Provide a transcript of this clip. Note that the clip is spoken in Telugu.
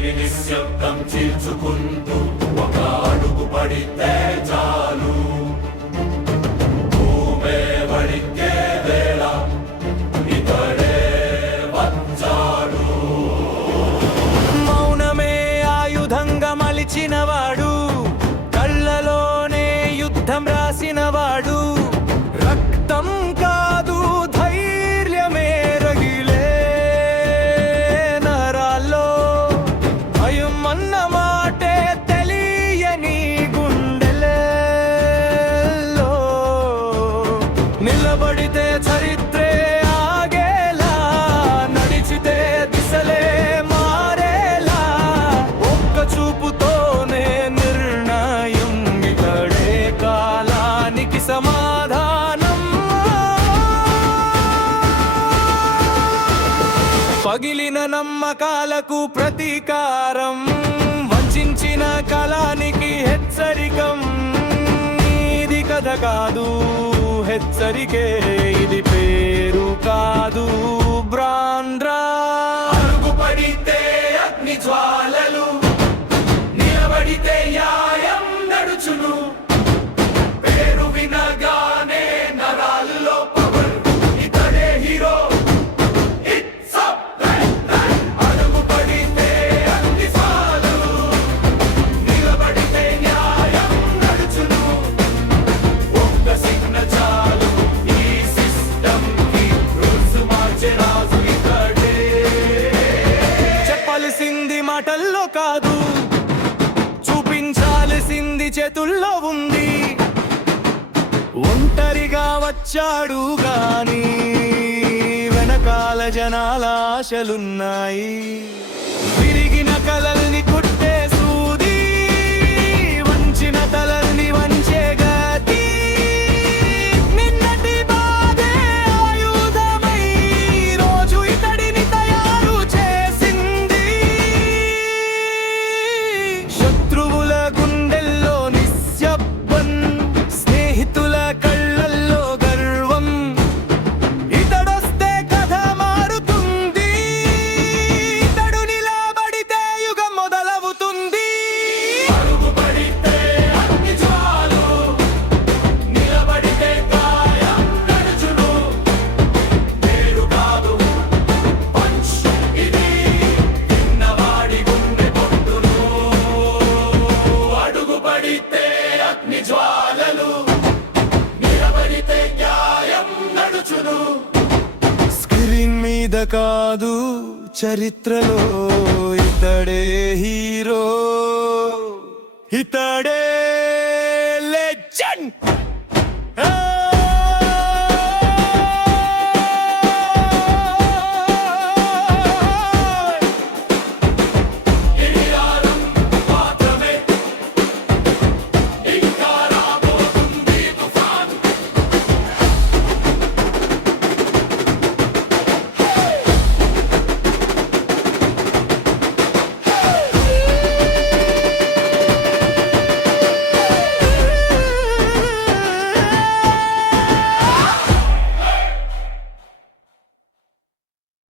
భూమిని నిశ్శబ్దం చీల్చుకుంటూ ఒక అడుగు పడితే చాలు భూమే వడికే వేళ ఇతడే వచ్చాడు. మౌనమే ఆయుధంగా మలిచినవాడు, కళ్ళలోనే యుద్ధం రాసినవాడు, రక్తం కాదు ధైర్యమే రగిలే నరాల్లో, భయం అన్న మాటే తెలియని గుండెలలో, నిలబడితే చరిత్రే ఆగేలా, నడిచితే దిశలే మారేలా, ఒక్క చూపుతోనే నిర్ణయం ఇతడే కాలానికి సమాధానం. పగిలిన నమ్మకాలకు ప్రతీకారం, వంచిన కళానికి హెచ్చరికం. ఇది కథ కాదు హెచ్చరికే, ఇది పేరు కాదు బ్రాండ్రా. అడుగు పడితే అగ్ని జ్వాలలు, నిలబడితే న్యాయం నడుచును. పేరు వినగానే నరాల్లో పవర్, ఇతడే హీరో. It's up, అడుగు పడితే అగ్ని జ్వాలలు, నిలబడితే న్యాయం నడుచును. ఒక్క సిగ్నల్ చాలు ఈ సిస్టమ్ కి రూల్స్ మార్చే రాజు ఇతడే. చెప్పాల్సింది మాటల్లో కాదు, చూపించాల్సింది చేతుల్లో ఉంది. ఒంటరిగా వచ్చాడు గాని వెనకాల జనాల ఆశలున్నాయి. విరిగిన కలల్ని కుట్టే సూది, వంచిన తలల్ని వంచే గతి, నిన్నటి బాధే ఆయుధమై రోజు ఇతడిని తయారు చేసింది. శత్రువుల గుండెల్లో నిశ్శబ్దం, స్నేహితుల కళ్ళల్లో గర్వం. ఇతడొస్తే కథ మారుతుంది, ఇతడు నిలబడితే యుగం మొదలవుతుంది. అడుగు పడితే అగ్ని జ్వాలు, నిలబడితే గాయం నడుచును. పేరు కాదు పంచ్, ఇది తిన్నవాడి గుండె కొట్టును. అడుగు పడితే అగ్ని జ్వాలలు, నిలబడితే గాయం నడుచును. స్క్రీన్ మీద కాదు చరిత్రలో ఇతడే హీరో, ఇతడే లెజెండ్.